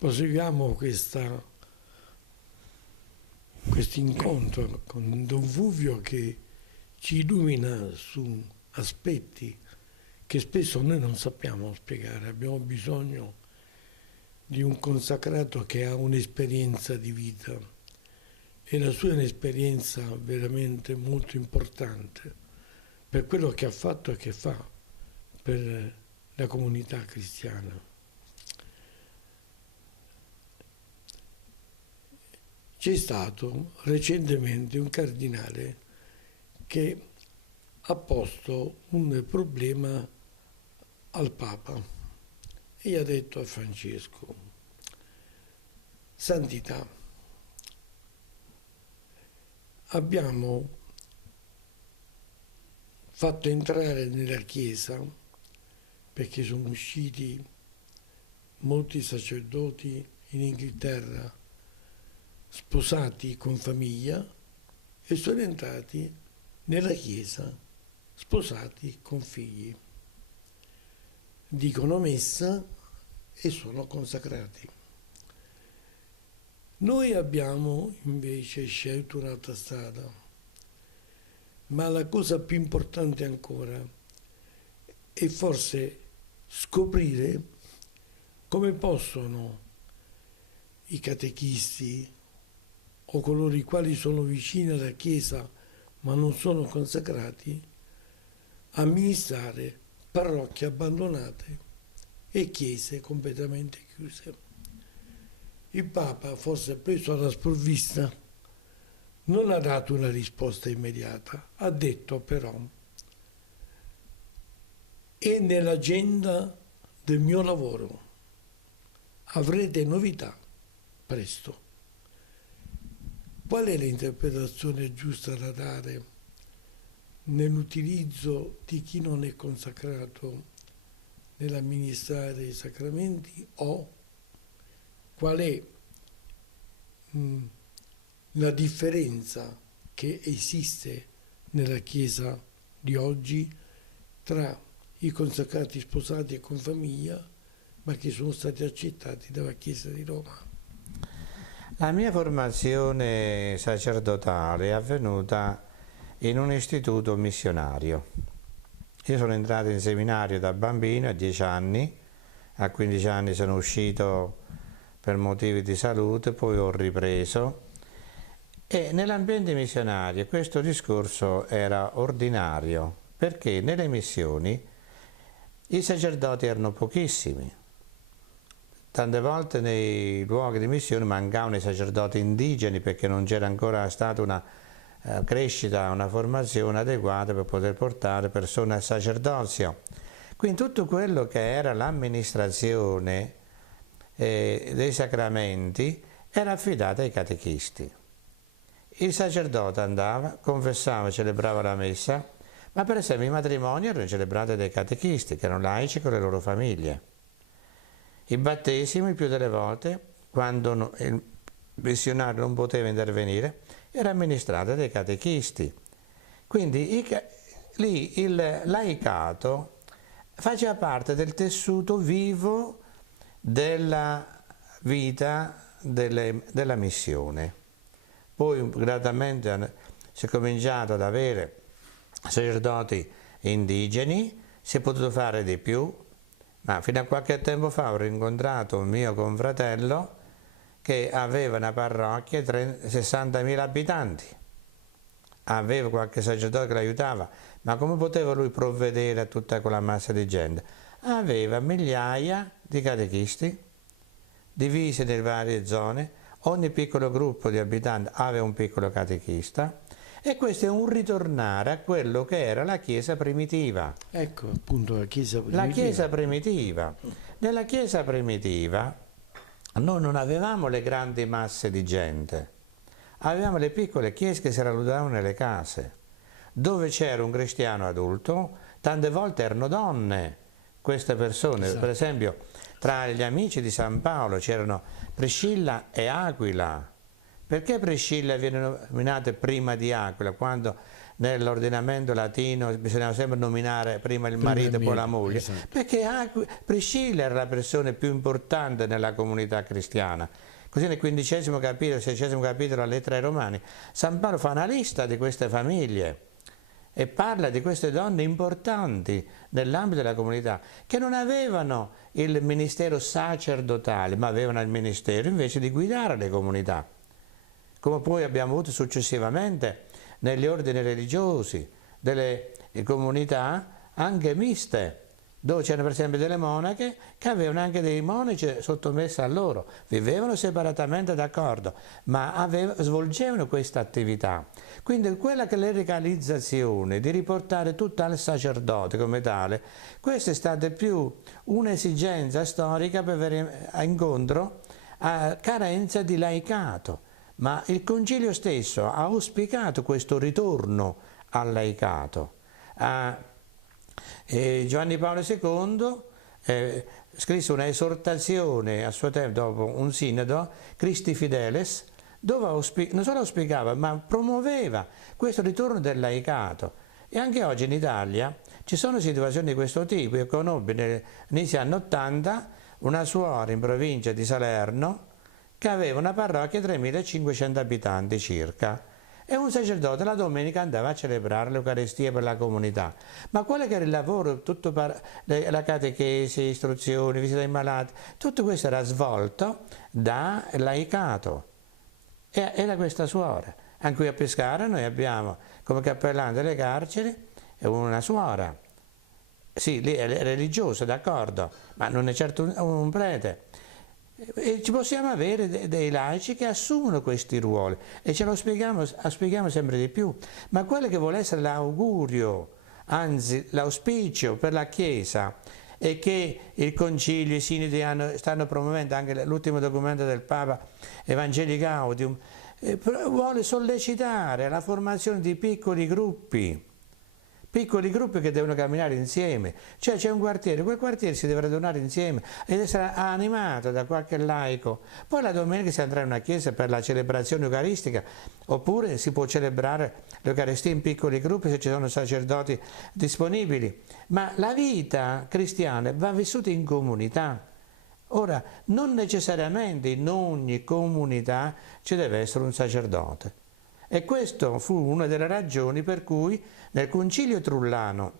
Proseguiamo questo incontro con Don Fulvio che ci illumina su aspetti che spesso noi non sappiamo spiegare. Abbiamo bisogno di un consacrato che ha un'esperienza di vita e la sua è un'esperienza veramente molto importante per quello che ha fatto e che fa per la comunità cristiana. C'è stato recentemente un cardinale che ha posto un problema al Papa e gli ha detto a Francesco: Santità, abbiamo fatto entrare nella Chiesa, perché sono usciti molti sacerdoti in Inghilterra sposati con famiglia e sono entrati nella Chiesa sposati con figli. Dicono messa e sono consacrati. Noi abbiamo invece scelto un'altra strada, ma la cosa più importante ancora è forse scoprire come possono i catechisti o coloro i quali sono vicini alla Chiesa ma non sono consacrati amministrare parrocchie abbandonate e chiese completamente chiuse. Il Papa, forse preso alla sprovvista, non ha dato una risposta immediata, ha detto però: è nell'agenda del mio lavoro, avrete novità presto. Qual è l'interpretazione giusta da dare nell'utilizzo di chi non è consacrato nell'amministrare i sacramenti, o qual è la differenza che esiste nella Chiesa di oggi tra i consacrati sposati e con famiglia, ma che sono stati accettati dalla Chiesa di Roma? La mia formazione sacerdotale è avvenuta in un istituto missionario. Io sono entrato in seminario da bambino a 10 anni, a 15 anni sono uscito per motivi di salute, poi ho ripreso, e nell'ambiente missionario questo discorso era ordinario, perché nelle missioni i sacerdoti erano pochissimi. Tante volte nei luoghi di missione mancavano i sacerdoti indigeni perché non c'era ancora stata una crescita, una formazione adeguata per poter portare persone al sacerdozio. Quindi tutto quello che era l'amministrazione dei sacramenti era affidato ai catechisti. Il sacerdote andava, confessava, celebrava la messa, ma per esempio i matrimoni erano celebrati dai catechisti, che erano laici con le loro famiglie. I battesimi, più delle volte, quando il missionario non poteva intervenire, era amministrato dai catechisti. Quindi lì il laicato faceva parte del tessuto vivo della vita della missione. Poi gradualmente si è cominciato ad avere sacerdoti indigeni, si è potuto fare di più, ma fino a qualche tempo fa ho rincontrato un mio confratello che aveva una parrocchia di 60.000 abitanti, aveva qualche sacerdote che l'aiutava, ma come poteva lui provvedere a tutta quella massa di gente? Aveva migliaia di catechisti divisi nelle varie zone, ogni piccolo gruppo di abitanti aveva un piccolo catechista, e questo è un ritornare a quello che era la Chiesa primitiva. Ecco appunto la Chiesa primitiva. La Chiesa primitiva. Nella Chiesa primitiva noi non avevamo le grandi masse di gente, avevamo le piccole chiese che si raccoglievano nelle case, dove c'era un cristiano adulto, tante volte erano donne queste persone. Esatto. Per esempio tra gli amici di San Paolo c'erano Priscilla e Aquila. Perché Priscilla viene nominata prima di Aquila, quando nell'ordinamento latino bisognava sempre nominare prima il marito e poi la moglie, esatto. perché Priscilla era la persona più importante nella comunità cristiana. Così nel XV capitolo, XVI capitolo, alla lettera ai Romani, San Paolo fa una lista di queste famiglie e parla di queste donne importanti nell'ambito della comunità, che non avevano il ministero sacerdotale, ma avevano il ministero invece di guidare le comunità, come poi abbiamo avuto successivamente negli ordini religiosi, delle comunità anche miste, dove c'erano per esempio delle monache che avevano anche dei monaci sottomessi a loro, vivevano separatamente d'accordo, ma svolgevano questa attività. Quindi quella clericalizzazione di riportare tutto al sacerdote come tale, questa è stata più un'esigenza storica per venire incontro a carenza di laicato, ma il Concilio stesso ha auspicato questo ritorno al laicato. Giovanni Paolo II scrisse una esortazione a suo tempo dopo un sinodo, Christi Fideles, dove non solo auspicava ma promuoveva questo ritorno del laicato. E anche oggi in Italia ci sono situazioni di questo tipo. Io conobbi negli anni '80 una suora in provincia di Salerno che aveva una parrocchia di 3.500 abitanti circa, e un sacerdote la domenica andava a celebrare l'Eucaristia per la comunità. Ma quello che era il lavoro, tutto la catechesi, istruzioni, visita ai malati, tutto questo era svolto da laicato. E era questa suora. Anche qui a Pescara noi abbiamo come cappellano delle carceri una suora. Sì, lì è religiosa, d'accordo, ma non è certo un prete. E ci possiamo avere dei laici che assumono questi ruoli e ce lo spieghiamo sempre di più, ma quello che vuole essere l'augurio, anzi l'auspicio per la Chiesa, e che il Concilio, i sinodi stanno promuovendo, anche l'ultimo documento del Papa, Evangelii Gaudium, vuole sollecitare la formazione di piccoli gruppi che devono camminare insieme. Cioè c'è un quartiere, quel quartiere si deve radunare insieme ed essere animato da qualche laico. Poi la domenica si andrà in una chiesa per la celebrazione eucaristica, oppure si può celebrare l'Eucaristia in piccoli gruppi se ci sono sacerdoti disponibili. Ma la vita cristiana va vissuta in comunità. Ora, non necessariamente in ogni comunità ci deve essere un sacerdote. E questa fu una delle ragioni per cui nel Concilio Trullano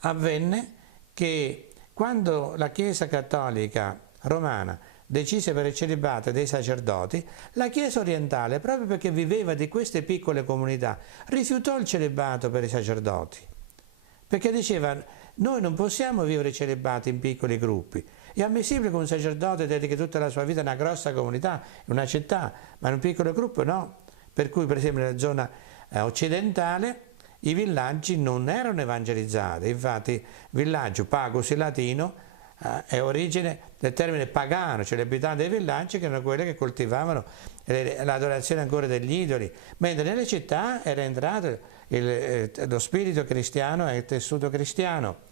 avvenne che quando la Chiesa Cattolica Romana decise per il celibato dei sacerdoti, la Chiesa orientale, proprio perché viveva di queste piccole comunità, rifiutò il celibato per i sacerdoti, perché diceva: noi non possiamo vivere celibati in piccoli gruppi. È ammissibile che un sacerdote dedichi tutta la sua vita a una grossa comunità, in una città, ma in un piccolo gruppo no. Per cui, per esempio, nella zona occidentale i villaggi non erano evangelizzati. Infatti, villaggio pagus in latino è origine del termine pagano, cioè gli abitanti dei villaggi che erano quelli che coltivavano l'adorazione ancora degli idoli, mentre nelle città era entrato lo spirito cristiano e il tessuto cristiano.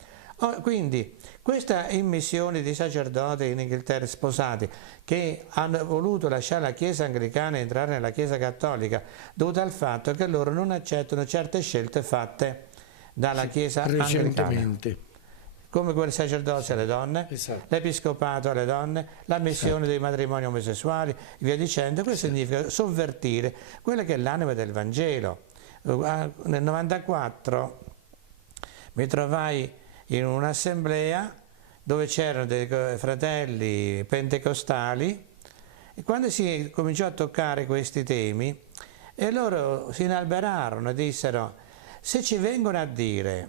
Quindi questa immissione di sacerdoti in Inghilterra sposati che hanno voluto lasciare la Chiesa anglicana e entrare nella Chiesa cattolica, dovuta al fatto che loro non accettano certe scelte fatte dalla Chiesa anglicana, come quel sacerdozio alle donne, esatto, l'episcopato alle donne, l'ammissione, esatto, dei matrimoni omosessuali e via dicendo. Questo, esatto, significa sovvertire quella che è l'anima del Vangelo. Nel 94 mi trovai in un'assemblea dove c'erano dei fratelli pentecostali, e quando si cominciò a toccare questi temi, e loro si inalberarono e dissero: se ci vengono a dire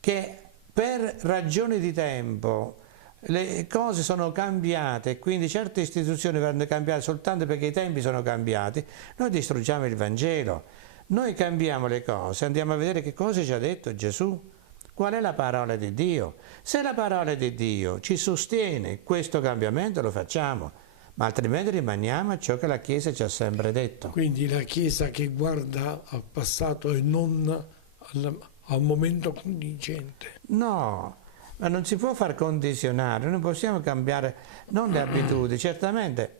che per ragioni di tempo le cose sono cambiate e quindi certe istituzioni verranno cambiate soltanto perché i tempi sono cambiati, noi distruggiamo il Vangelo. Noi cambiamo le cose, andiamo a vedere che cosa ci ha detto Gesù. Qual è la parola di Dio? Se la parola di Dio ci sostiene questo cambiamento, lo facciamo, ma altrimenti rimaniamo a ciò che la Chiesa ci ha sempre detto. Quindi la Chiesa che guarda al passato e non al momento contingente. No, ma non si può far condizionare, non possiamo cambiare le abitudini. Certamente,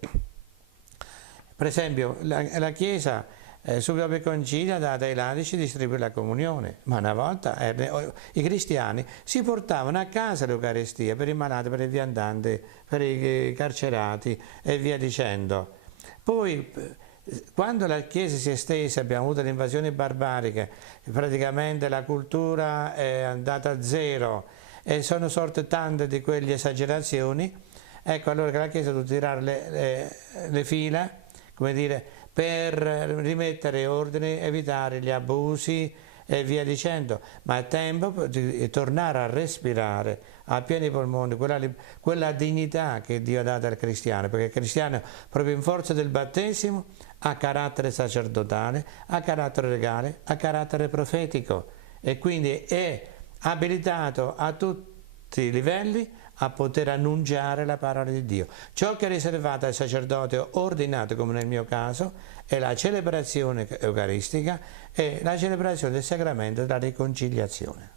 per esempio, la Chiesa subito per concilia date ai laici distribuire la comunione, ma una volta i cristiani si portavano a casa l'Eucaristia per i malati, per i viandanti, per i carcerati e via dicendo. Poi quando la Chiesa si è estesa, abbiamo avuto le invasioni barbariche, praticamente la cultura è andata a zero e sono sorte tante di quelle esagerazioni, ecco allora che la Chiesa ha dovuto tirare le fila, come dire, per rimettere ordine, evitare gli abusi e via dicendo, ma è tempo di tornare a respirare a pieni polmoni quella dignità che Dio ha dato al cristiano, perché il cristiano proprio in forza del battesimo ha carattere sacerdotale, ha carattere regale, ha carattere profetico e quindi è abilitato a tutti i livelli a poter annunciare la parola di Dio. Ciò che è riservato al sacerdote ordinato, come nel mio caso, è la celebrazione eucaristica e la celebrazione del sacramento della riconciliazione.